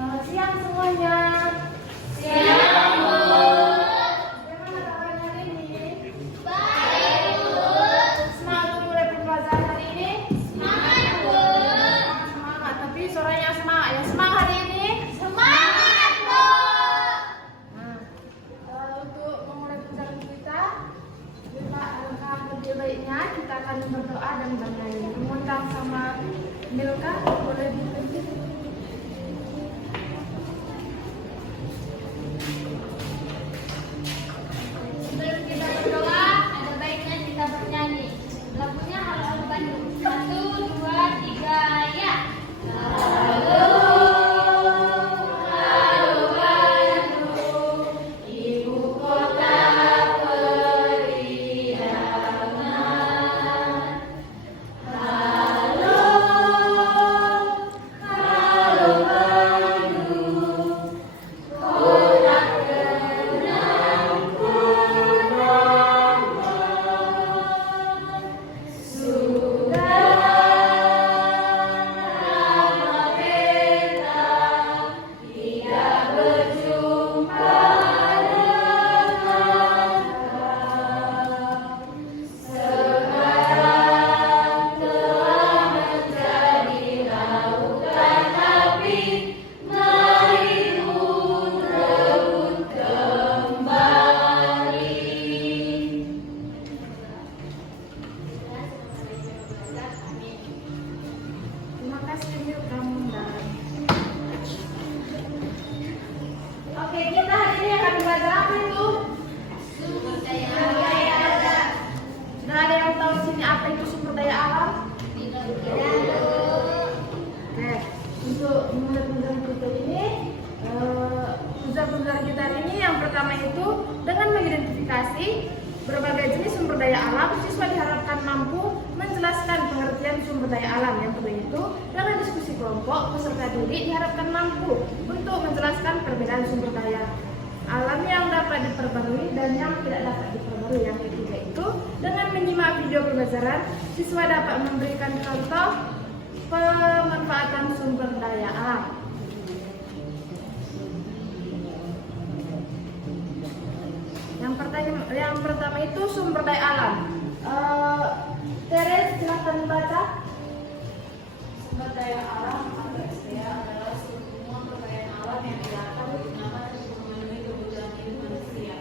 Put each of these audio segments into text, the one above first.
Selamat siang semuanya. Siang, Bu. Bagaimana kabarnya hari ini? Baik, Bu. Semangat untuk mulai pembelajaran hari ini? Semangat, Bu. Semangat, tapi suaranya semangat ya. Semangat hari ini? Semangat, Bu. Nah, untuk memulai pembelajaran kita alangkah lebih baiknya kita akan berdoa dan bernyanyi. Mengundang sama Milka, boleh dipimpin. Sebelum kita berdoa, ada baiknya kita bernyanyi. Lagunya Halo Bandung. 1, 2, 3, ya. Halo, halo Bandung, ibu kota periangan. Halo, halo Bandung, kota kenang purnama. Sudah lama kita tidak berjumpa dengan kau. Sekarang telah menjadi lautan api, mari pun rebut kembali. Terima kasih Milka Mundan. Oke, kita hari ini akan belajar apa itu? Sumber daya alam. Sudah ada yang tahu di sini apa itu sumber daya alam? Tidak. Oke, untuk memulai pembelajaran kita ini, pembelajaran kita hari ini yang pertama itu dengan mengidentifikasi berbagai jenis sumber daya alam, siswa diharapkan mampu menjelaskan pengertian sumber daya alam. Yang kedua itu dengan diskusi kelompok, peserta didik diharapkan mampu untuk menjelaskan perbedaan sumber daya alam yang dapat diperbarui dan yang tidak dapat diperbarui. Yang ketiga itu dengan menyimak video pembelajaran, siswa dapat memberikan contoh pemanfaatan sumber daya alam. Yang pertama itu sumber daya alam. Teres, silakan baca. Sumber daya alam atau SDA adalah semua kekayaan alam yang dapat digunakan untuk memenuhi kebutuhan hidup manusia.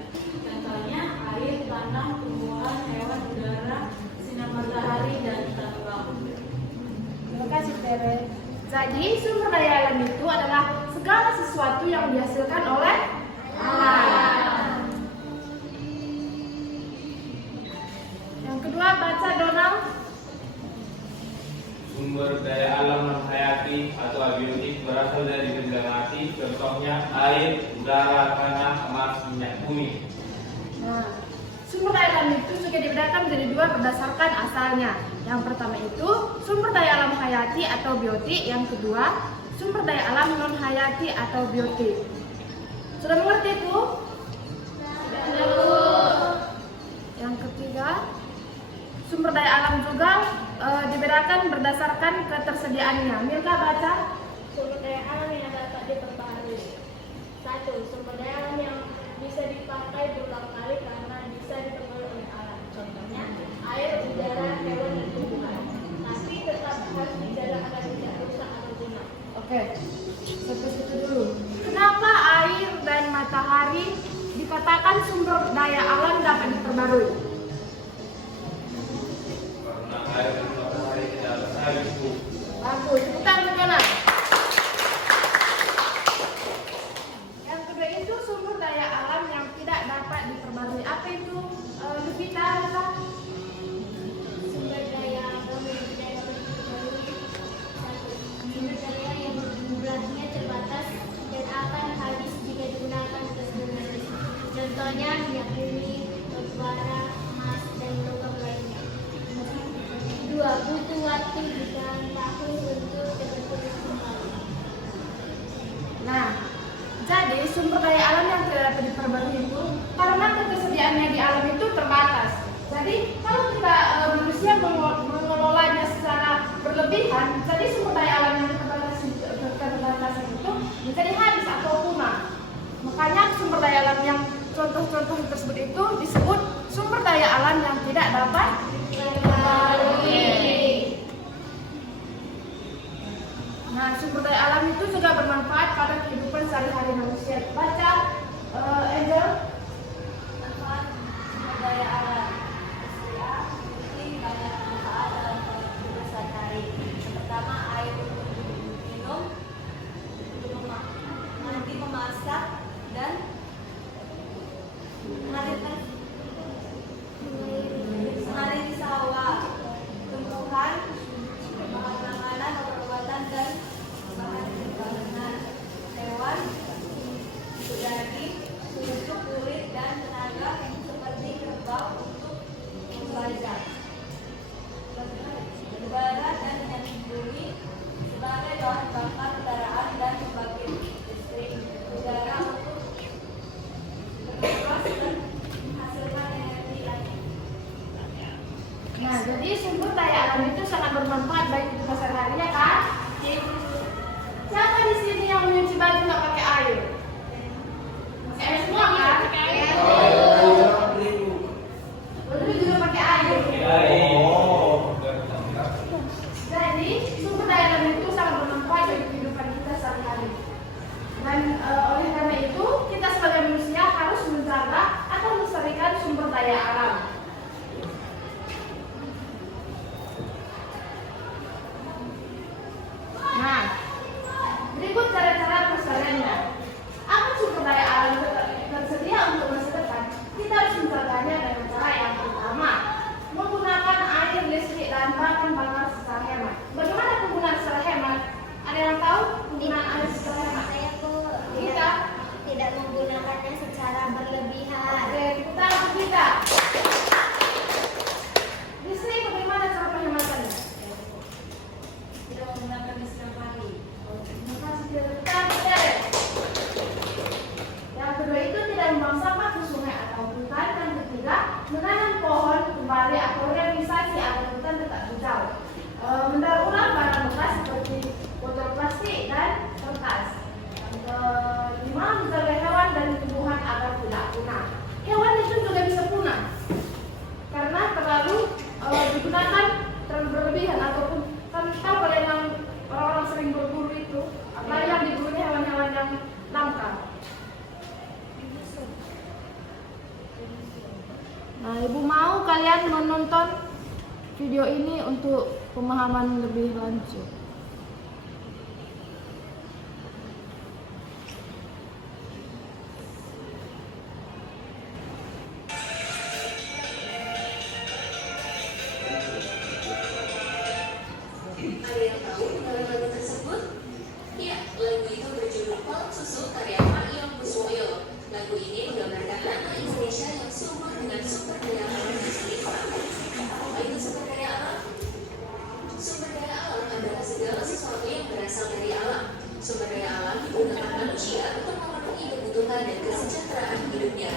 Contohnya air, tanah, tumbuhan, hewan, udara, sinar matahari, dan tambang. Terima kasih Teres. Jadi sumber daya alam itu adalah segala sesuatu yang dihasilkan oleh alam. Yang kedua baca Donald. Sumber daya alam non hayati atau abiotik berasal dari benda mati, contohnya air, udara, tanah, emas, minyak bumi. Nah, sumber daya alam itu juga dibedakan menjadi dua berdasarkan asalnya. Yang pertama itu sumber daya alam hayati atau biotik, yang kedua sumber daya alam non hayati atau biotik. Sudah mengerti itu? Yang ketiga, sumber daya alam juga dibedakan berdasarkan ketersediaannya. Milka baca. Sumber daya alam yang dapat diperbaharui. 1. Sumber daya alam yang bisa dipakai berulang kali karena bisa diperbarui oleh alam. Contohnya air, udara, hewan, dan tumbuhan. Tapi tetap harus dijaga agar tidak rusak atau punah. Oke, sampai situ dulu. Kenapa air dan matahari dikatakan sumber daya alam dapat diperbarui? Karena air dan matahari tidak bersalin, Bu. Bagus, kita kanan. Yang kedua itu sumber daya alam yang tidak dapat diperbarui. Apa itu? Lupita, apa? Sumber daya alam yang tidak dapat diperbarui. 1. Sumber daya yang jumlahnya terbatas dan akan habis jika digunakan terus-menerus. Contohnya minyak bumi, batu bara, emas, dan logam lainnya. 2. Butuh waktu bertahun-tahun untuk terbentuk kembali. Nah, jadi sumber daya alam yang tidak dapat diperbarui itu karena ketersediaannya di alam itu terbatas. Jadi kalau kita manusia mengelolanya secara berlebihan, jadi sumber daya alam yang terbatas itu bisa contoh tersebut itu disebut sumber daya alam yang tidak dapat diperbarui. Nah, sumber daya alam itu juga bermanfaat pada kehidupan sehari-hari manusia. Baca, Angel. Manfaat sumber daya alam. SDA memiliki banyak manfaat dalam kehidupan sehari-hari. Yang pertama, air untuk minum, untuk mandi, memasak, dan mengalir sawah, tumbuhan, bahan makanan, obat-obatan, dan bahan perikanan, hewan, untuk daging, untuk kulit, dan tenaga seperti kerbau untuk membajak. Udara dan minyak bumi sebagai bahan bakar kendaraan dan pembangkit listrik. Udara untuk bernafas dan menghasilkan energi lagi. Nah, jadi sumber daya alam itu sangat bermanfaat bagi kehidupan sehari-hari, ya kan? Siapa di sini yang menyuci baju nggak pakai air? Pakai air semua kan? Betul juga pakai air. Jadi sumber daya alam itu sangat bermanfaat bagi kehidupan kita sehari-hari. Dan oleh karena itu kita sebagai manusia harus menjaga atau melestarikan sumber daya alam. Nah, berikut cara-cara pelestariannya. Apa sumber daya alam tersedia untuk masa depan? Kita harus menjaganya dengan cara yang pertama, menggunakan air, listrik, dan bahan bakar secara hemat. Bagaimana penggunaan secara hemat? Ada yang tahu penggunaan air secara hemat? Saya kok Kita. tidak menggunakannya secara berlebihan. Oke, kita untuk kita. Listrik bagaimana cara penghematannya? Tidak menggunakan listrik pagi. Yang kedua itu tidak membuang sampah ke sungai atau hutan. Dan ketiga, menanam pohon kembali atau realisasi agar hutan tetap hijau. Mendaur ulang barang bekas seperti botol plastik dan kertas. Yang kelima, menjaga hewan dan tumbuhan agar tidak punah. Hewan itu juga bisa punah karena terlalu digunakan terlalu berlebihan ataupun kan tahu kalau yang orang-orang sering berburu itu, apalagi yang diburunya hewan-hewan yang langka. Nah, Ibu mau kalian menonton video ini untuk pemahaman lebih lanjut. Ada yang tahu tentang lagu tersebut? Ya, lagu itu berjudul Kolom Susu karya Pak Ion Kuswoyo. Lagu ini menggambarkan anak Indonesia yang subur dengan sumber daya alam di sekitar. Apa itu sumber daya alam? Sumber daya alam adalah segala sesuatu yang berasal dari alam. Sumber daya alam digunakan manusia untuk memenuhi kebutuhan dan kesejahteraan hidupnya.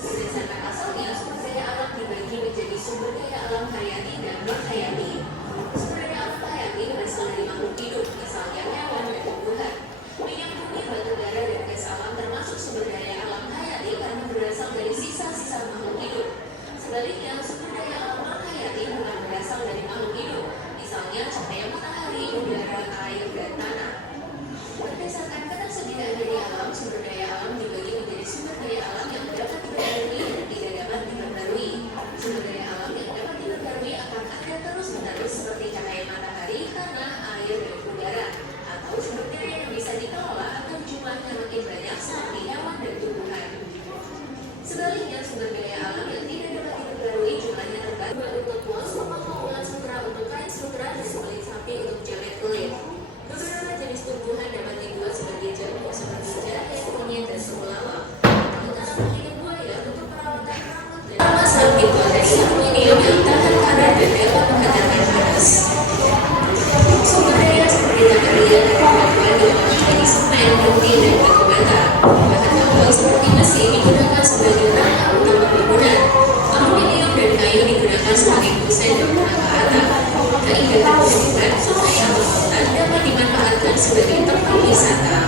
Berdasarkan asalnya, sumber daya alam dibagi menjadi sumber daya alam hayati dan non-hayati. Sumber daya alam hayati berasal dari makhluk hidup, misalnya hewan dan tumbuhan. Minyak bumi, batu bara, dan gas alam termasuk sumber daya alam hayati karena berasal dari sisa-sisa makhluk hidup. Sebaliknya, sumber daya alam non-hayati bukan berasal dari makhluk hidup, misalnya cahaya matahari, udara, air, dan tanah. Berdasarkan ketersediaan dari alam, sumber daya alam dibagi menjadi sumber daya alam yang dapat diperbarui dan tidak dapat diperbarui. Sumber daya alam yang dapat diperbarui akan ada terus-menerus seperti cahaya matahari, tanah, air, dan udara. Atau sumber daya yang bisa dikelola atau jumlahnya makin banyak seperti hewan dan tumbuhan. Sebaliknya, sumber daya alam yang tidak dapat diperbarui jumlahnya terbatas untuk kuas, ulat sutra untuk kain sutra, dan kulit sapi untuk jamet kulit. Beberapa jenis tumbuhan dapat dibuat sebagai jamu seperti jahe, kunyit, dan semulawak. Atau tanaman hidup buaya untuk perawatan rambut dan memasang dibuat dari aluminium yang tahan panas dan dapat menghantarkan panas. Sumber daya seperti tanah liat dapat diolah menjadi semen, putih, dan batu bata. Bahan tambang seperti besi digunakan sebagai rangka utama bangunan. Aluminium dan kayu digunakan sebagai kusen dan tenaga atap. Keindahan lingkungan, sungai atau lautan dapat dimanfaatkan sebagai tempat wisata.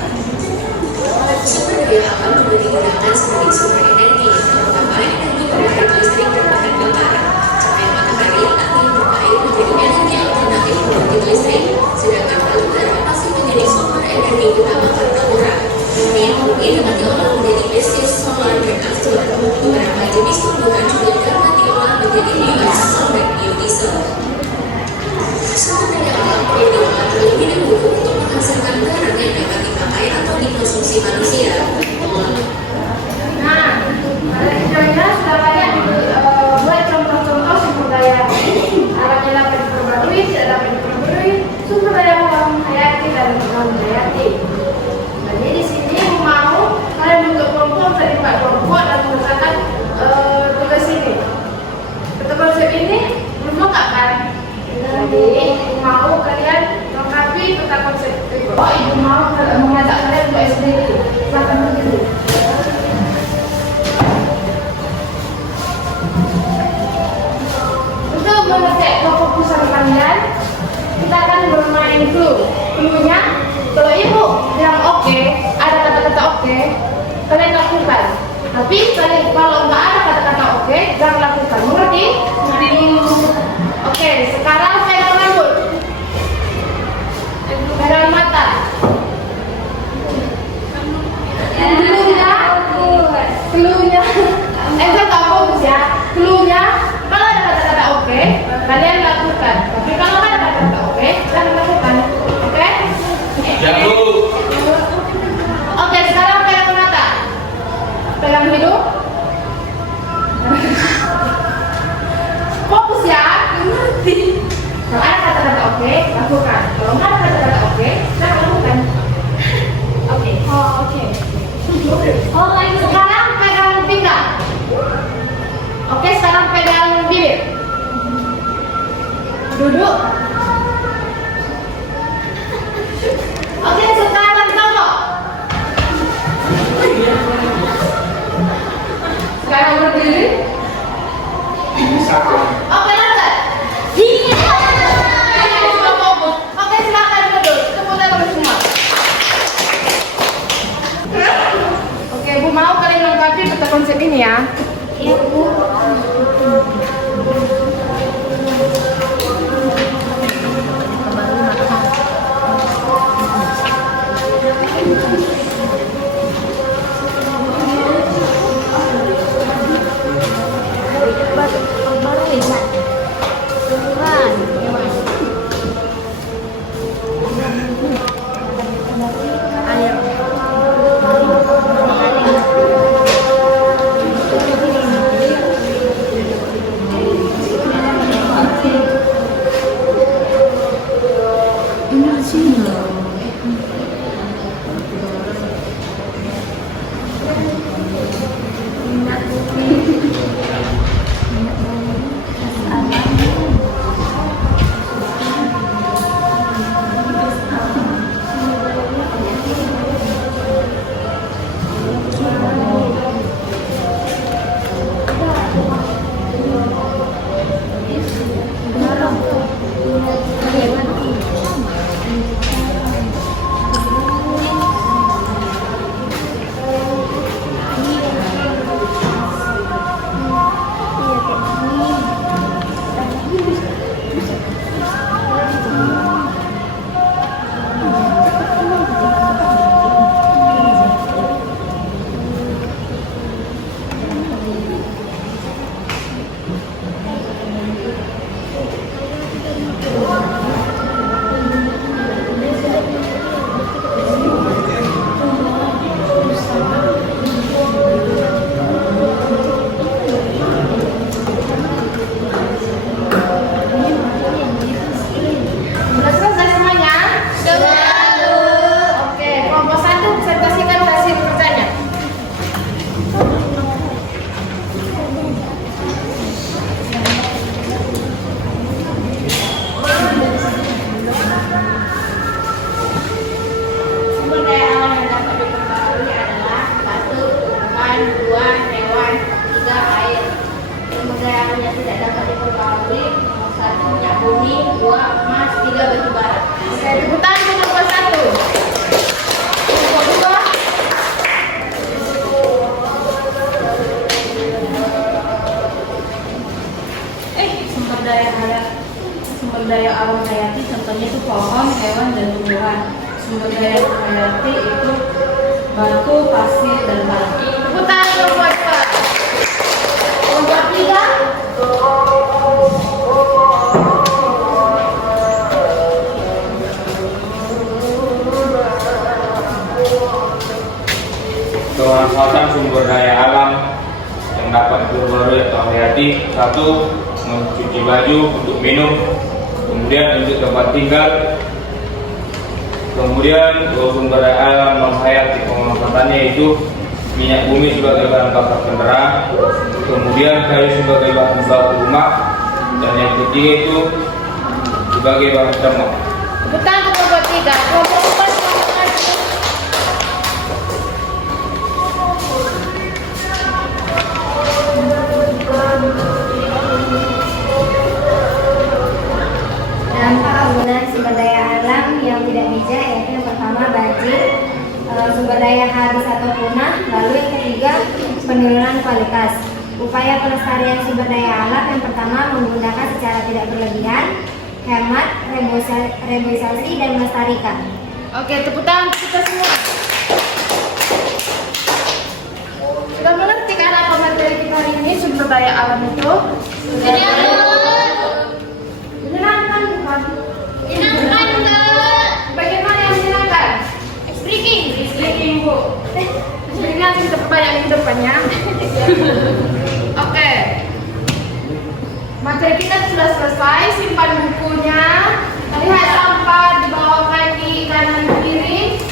Sumber daya alam juga digunakan sebagai sumber energi. karena murah. Bumi dapat diolah menjadi biogas solar dan aftur. Beberapa jenis tumbuhan juga dapat diolah menjadi biogas sampai biodiesel. Sumber daya alam yang diolah terlebih dahulu untuk menghasilkan barang yang dapat dipakai atau dikonsumsi manusia. Nah, pada videonya sudah banyak buat contoh-contoh sumber daya alam yang dapat diperbarui, tidak dapat diperbarui, sumber daya alam hayati dan non hayati. Jadi di sini mau kalian bentuk kelompok dari Pak kelompok dan mengerjakan tugas ini. Betul konsep ini belum lengkap kan? Jadi mau kalian lengkapi peta konsep itu. Oh, ibu mau mengajak kalian untuk SDG. Silakan begini. Untuk mengecek kefokusan kalian, kita akan bermain clue. Clue-nya, kalau ibu bilang oke, ada kata-kata oke, kalian lakukan. Tapi kalau nggak ada kata-kata oke, jangan lakukan. Mengerti? Oke, sekarang pegang rambut, pegang mata. Clue-nya, saya tak fokus ya. Clue-nya, kalau ada kata-kata oke, kalian lakukan. Tapi kalau nggak ada kata-kata oke, jangan lakukan. Oke? Jago. Oke, sekarang pegang mata, pegang hidung. Fokus ya, ngerti. Kalau ada kata-kata oke, lakukan. Kalau nggak ada kata-kata oke, jangan lakukan. Oke. Oh, oke. Oh, sekarang pegang pinggang. Oke, sekarang pegang bibir. Duduk. Oke, sekarang tongkok. Sekarang berdiri. Oke, lanjut. Oke, silakan duduk. Tepuk tangan semua. Oke, Bu mau kalian lengkapi peta konsep ini ya. Iya, Bu. Sumber daya alam hayati contohnya itu pohon, hewan, dan tumbuhan. Sumber daya hayati itu batu, pasir, dan tanah. Tepuk tangan kelompok 2. Kelompok 3. Pemanfaatan sumber daya alam yang dapat diperbarui atau hayati. 1. Mencuci baju untuk minum, kemudian untuk tempat tinggal. Kemudian sumber daya alam non hayati pemanfaatannya itu minyak bumi sebagai bahan bakar kendaraan, kemudian kayu sebagai bahan baku rumah, dan yang ketiga itu sebagai bahan camuk. Tepuk tangan kelompok 3. Kelompok 4 semangat lagi. Dampak penggunaan sumber daya alam yang tidak bijak yaitu yang pertama banjir, sumber daya habis atau punah, lalu yang ketiga penurunan kualitas. Upaya pelestarian sumber daya alam yang pertama menggunakan secara tidak berlebihan, hemat, reboisasi, dan melestarikan. Oke, tepuk tangan kita semua. Sudah mengerti kan apa materi kita hari ini sumber daya alam itu? Menyenangkan bukan? Menyenangkan, Kak. Bagaimana yang menyenangkan? Speaking, Bu. Speaking nanti kita perbanyak minggu depannya. Oke. Materi kita sudah selesai, simpan bukunya. Lihat sampah di bawah kaki kanan kiri.